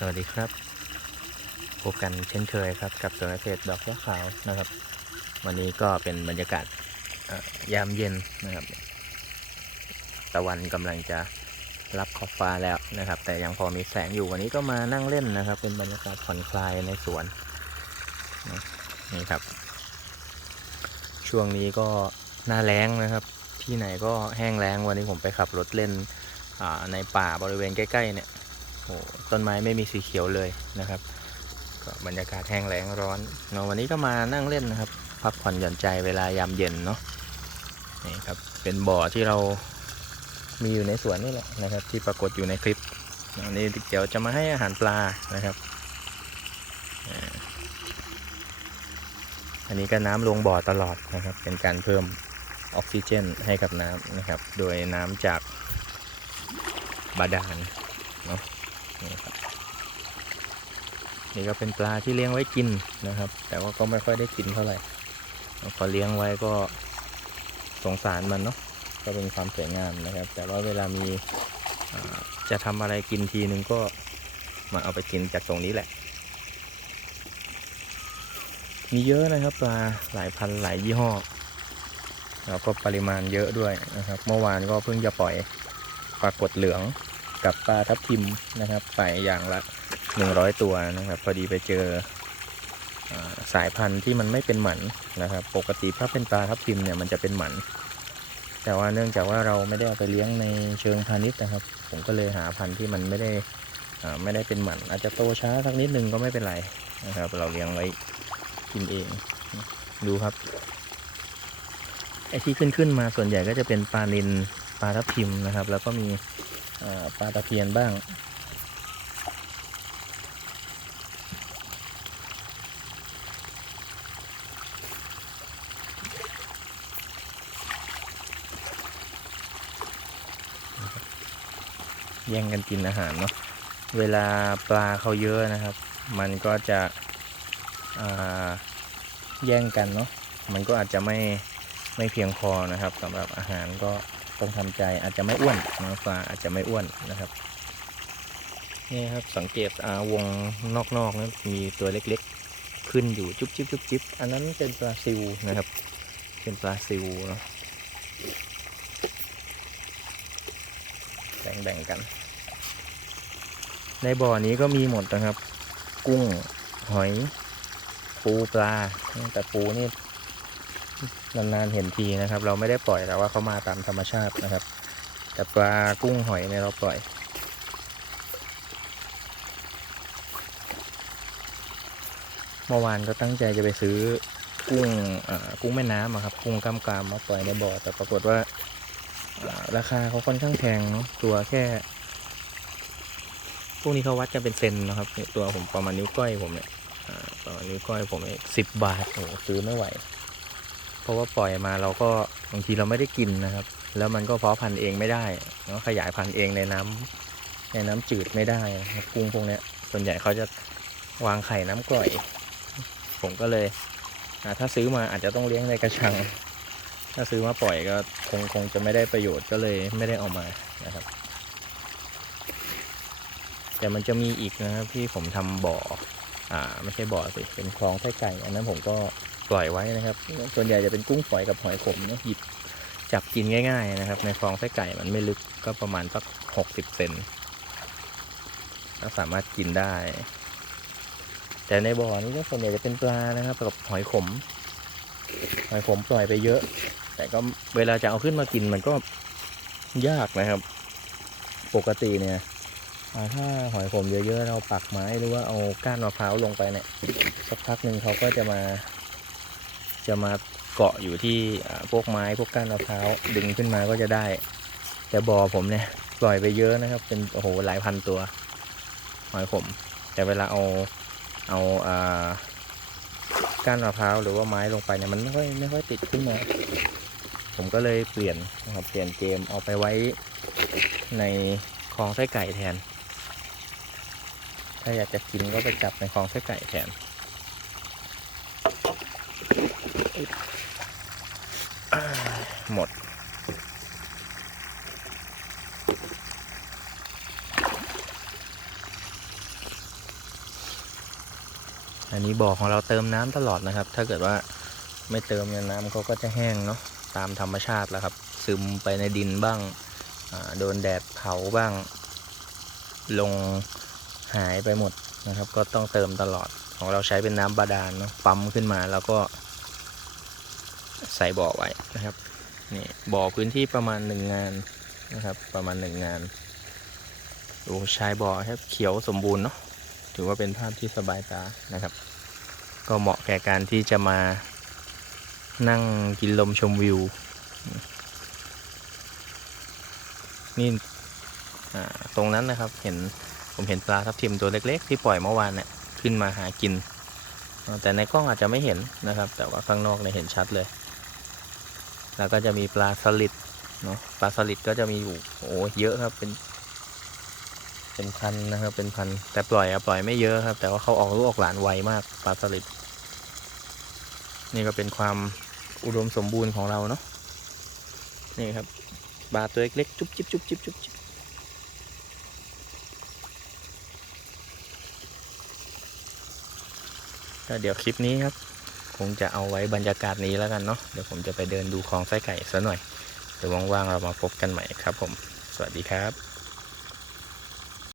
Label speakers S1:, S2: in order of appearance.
S1: สวัสดีครับพบกันเช่นเคยครับ กับสวนเกษตรดอกยาขาวนะครับ วันนี้ก็เป็นบรรยากาศยามเย็นนะครับ ตะวันกำลังจะรับขอบฟ้าแล้วนะครับ แต่ยังพอมีแสงอยู่วันนี้ก็มานั่งเล่นนะครับ เป็นบรรยากาศผ่อนคลายในสวนนี่ครับ ช่วงนี้ก็หน้าแล้งนะครับ ที่ไหนก็แห้งแล้งวันนี้ผมไปขับรถเล่นในป่าบริเวณใกล้ๆเนี่ย โอ้ต้นไม้ไม่มีสีเขียวเลยนะครับ ก็บรรยากาศแห้งแล้งร้อนเนาะวันนี้ก็มานั่งเล่นนะครับ พักผ่อนหย่อนใจเวลายามเย็นเนาะนี่ครับเป็นบ่อที่เรามีอยู่ในสวนนี่แหละนะครับ ที่ปรากฏอยู่ในคลิปอันนี้เดี๋ยวจะมาให้อาหารปลานะครับ อันนี้ก็น้ำลงบ่อตลอดนะครับ เป็นการเพิ่มออกซิเจนให้กับน้ำนะครับ โดยน้ำจากบาดาลเนี่ ครับนี่ก็เป็นปลาที่เลี้ยงไว้กินนะครับ แต่ว่าก็ไม่ค่อยได้กินเท่าไหร่พอเลี้ยงไว้ก็สงสารมันเนาะก็เป็นความสวยงามนะครับ แต่ว่าเวลามีจะทำอะไรกินทีนึงก็มาเอาไปกินจากตรงนี้แหละ มีเยอะนะครับปลาหลายพันหลายยี่ห้อ แล้วก็ปริมาณเยอะด้วยนะครับ เมื่อวานก็เพิ่งจะปล่อยปลากดเหลือง กับปลาทับทิมนะครับ ไปอย่างละ 100 ตัวนะครับ พอดีไปเจออสายพันธุ์ที่มันไม่เป็นหมันนะครับ ปกติถ้าเป็นปลาทับทิมเนี่ยมันจะเป็นหมัน แต่ว่าเนื่องจากว่าเราไม่ได้เอาไปเลี้ยงในเชิงพาณิชย์นะครับ ผมก็เลยหาพันธุ์ที่มันไม่ได้ไม่ได้เป็นหมันอาจจะโตช้าสักนิดนึงก็ไม่เป็นไรนะครับ เราเลี้ยงไว้กินเองดูครับไอที่ขึ้นขึ้นมาส่วนใหญ่ก็จะเป็นปลานินปลาทับทิมนะครับ แล้วก็มี ปลาตะเพียนบ้าง แย่งกันกินอาหารเนาะเวลาปลาเขาเยอะนะครับ มันก็จะแย่งกันเนาะมันก็อาจจะไม่ไม่เพียงพอนะครับสำหรับอาหารก็ ต้องทำใจอาจจะไม่อ้วนนะปลาอาจจะไม่อ้วนนะครับนี่ครับสังเกตอาวงนอกๆนั้นมีตัวเล็กๆ ขึ้นอยู่จุ๊บจิ๊บจุ๊บจิ๊บอันนั้นเป็นปลาซิวนะครับ เป็นปลาซิวเนาะแบ่งๆกัน ในบ่อนี้ก็มีหมดนะครับ กุ้งหอย ปูปลาแต่ปูนี่ นานๆเห็นทีนะครับ เราไม่ได้ปล่อยแต่ว่าเขามาตามธรรมชาตินะครับ แต่ปลากุ้งหอยเนี่ยเราปล่อยเมื่อวานก็ตั้งใจจะไปซื้อกุ้งกุ้งแม่น้ำครับ กุ้งกล้ามกรามมาปล่อยในบ่อแต่ปรากฏว่าราคาเขาค่อนข้างแพงเนาะตัวแค่พวกนี้เขาวัดกันเป็นเซนนะครับ ตัวผมประมาณนิ้วก้อยผมเนี่ยประมาณนิ้วก้อยผมสิบบาทโอ้ซื้อไม่ไหว เพราะว่าปล่อยมาเราก็บางทีเราไม่ได้กินนะครับ แล้วมันก็เพาะพันธุ์เองไม่ได้เนาะขยายพันธุ์เองในน้ำในน้ำจืดไม่ได้กุ้งพวกเนี้ย ส่วนใหญ่เขาจะวางไข่น้ำกร่อย ผมก็เลยถ้าซื้อมาอาจจะต้องเลี้ยงในกระชัง ถ้าซื้อมาปล่อยก็คงคงจะไม่ได้ประโยชน์ก็เลยไม่ได้เอามานะครับ แต่มันจะมีอีกนะครับที่ผมทำบ่อ อ่า ไม่ใช่บ่อสิเป็นคลองไส้ไก่ อันนั้นผมก็ ปล่อยไว้นะครับ ส่วนใหญ่จะเป็นกุ้งฝอยกับหอยขมเนอะหยิบจับกินง่าย ๆ นะครับ ในคลองไส้ไก่มันไม่ลึกก็ประมาณสักหกสิบเซนก็สามารถกินได้ แต่ในบ่อนี้ก็ส่วนใหญ่จะเป็นปลานะครับกับหอยขมหอยขมปล่อยไปเยอะ แต่ก็เวลาจะเอาขึ้นมากินมันก็ยากนะครับ ปกติเนี่ยถ้าหอยขมเยอะๆเราปักไม้หรือว่าเอาก้านมะพร้าวลงไปเนี่ยสักพักหนึ่งเขาก็จะมา จะมาเกาะอยู่ที่พวกไม้พวกก้านมะพร้าวดึงขึ้นมาก็จะได้ แต่บ่อผมเนี่ยปล่อยไปเยอะนะครับ เป็นโอ้โหหลายพันตัวหอยขม แต่เวลาเอาเอาอ่าก้านมะพร้าวหรือว่าไม้ลงไปเนี่ยมันไม่ค่อยไม่ค่อยติดขึ้นมาผมก็เลยเปลี่ยนนะครับเปลี่ยนเกมเอาไปไว้ในคลองไส้ไก่แทน ถ้าอยากจะกินก็ไปจับในคลองไส้ไก่แทน หมด อันนี้บ่อของเราเติมน้ำตลอดนะครับ ถ้าเกิดว่าไม่เติมเนี่ยน้ำเขาก็จะแห้งเนาะตามธรรมชาติแล้วครับ ซึมไปในดินบ้างโดนแดดเผาบ้าง ลงหายไปหมดนะครับ ก็ต้องเติมตลอดของเราใช้เป็นน้ำบาดาลเนาะปั๊มขึ้นมาแล้วก็ ใส่บ่อไว้นะครับนี่บ่อพื้นที่ประมาณหนึ่งงานนะครับประมาณหนึ่งงานดูชายบ่อครับเขียวสมบูรณ์เนาะถือว่าเป็นภาพที่สบายตานะครับ ก็เหมาะแก่การที่จะมานั่งกินลมชมวิว นี่ตรงนั้นนะครับเห็นผมเห็นปลาทับทิมตัวเล็กๆ ที่ปล่อยเมื่อวานเนี่ยขึ้นมาหากิน แต่ในกล้องอาจจะไม่เห็นนะครับ แต่ว่าข้างนอกเนี่ยเห็นชัดเลย แล้วก็จะมีปลาสลิดเนาะปลาสลิดก็จะมีอยู่โอ้เยอะครับเป็น เป็นพันนะครับ เป็นพันแต่ปล่อยอะปล่อยไม่เยอะครับ แต่ว่าเขาออกลูกออกหลานไวมากปลาสลิดนี่ก็เป็นความอุดมสมบูรณ์ของเราเนาะนี่ครับปลาตัวเล็กๆจุ๊บจิ๊บจุ๊บจิ๊บจุ๊บจิ๊บก็เดี๋ยวคลิปนี้ครับ คงจะเอาไว้บรรยากาศนี้แล้วกันเนาะเดี๋ยวผมจะไปเดินดูคลองไส้ไก่ซะหน่อยเดี๋ยวว่างๆเรามาพบกันใหม่ครับผม สวัสดีครับ